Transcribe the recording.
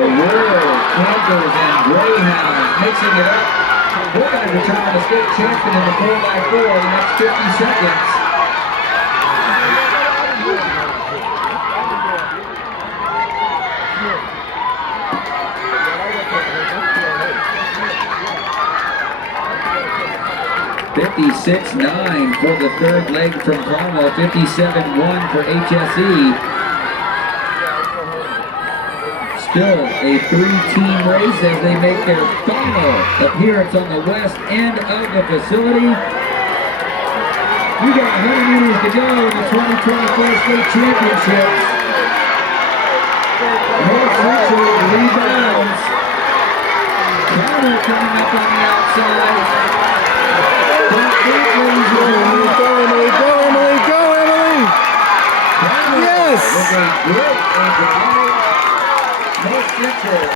The World Panthers and Greyhounds mixing it up. We're going to determine the state champion in the 4x4 in the next 50 seconds. $56-9 for the third leg from Carmel. 57-1 for HSE. Still a three-team race as they make their final appearance on the west end of the facility. We got 100 meters to go in the 2024 state championships. North Central rebounds. Carmel coming up on the outside. Go, Emily, go, Emily, go, Emily! Yes! With a great North Central